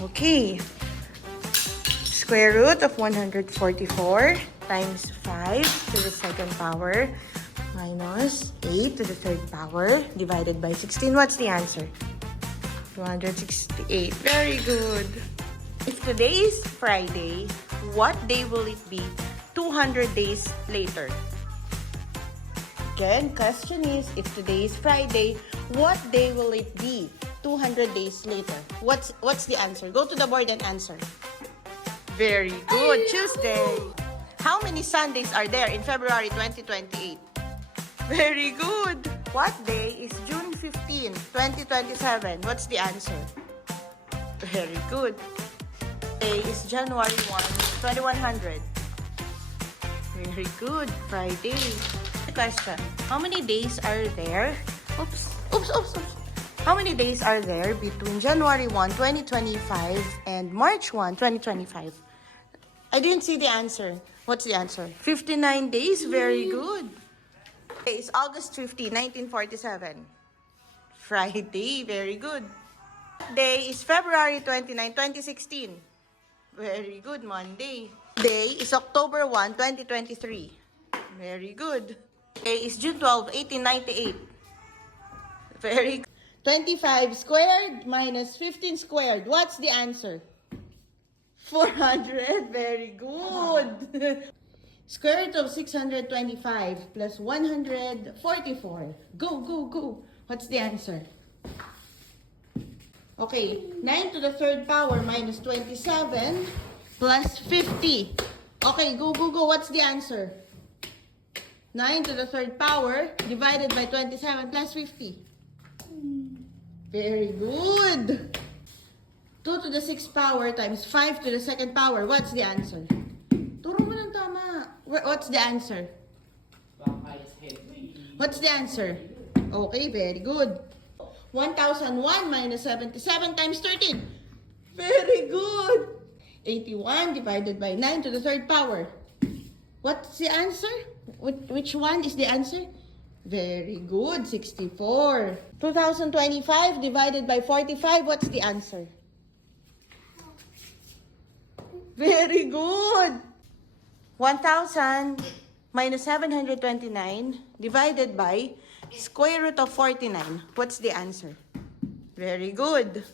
Okay. Square root of 144 times 5 to the second power minus 8 to the third power divided by 16. What's the answer? 268. Very good. If today is Friday, what day will it be 200 days later? Again, question is, if today is Friday, what day will it be 200 days later? What's the answer? Go to the board and answer. Very good. Tuesday. How many Sundays are there in February 2028? Very good. What day is June 15, 2027? What's the answer? Very good. Day is January 1, 2100. Very good. Friday. Question. How many days are there? Oops. How many days are there between January 1, 2025 and March 1, 2025? I didn't see the answer. What's the answer? 59 days. Very good. Okay, it's August 15, 1947. Friday. Very good. Day is February 29, 2016. Very good. Monday. Day is October 1, 2023. Very good. Day is June 12, 1898. Very good. 25 squared minus 15 squared. What's the answer? 400. Very good. Square root of 625 plus 144. Go. What's the answer? Okay, 9 to the third power minus 27 plus 50. Okay, go. What's the answer? 9 to the third power divided by 27 plus 50. Very good. 2 to the 6th power times 5 to the second power. What's the answer? Turo mo ng tama. What's the answer? What's the answer? Okay, very good. 1001 minus 77 times 13. Very good. 81 divided by 9 to the third power. What's the answer? Which one is the answer? Very good. 64. 2025 divided by 45. What's the answer? Very good. 1,000 minus 729 divided by square root of 49. What's the answer? Very good.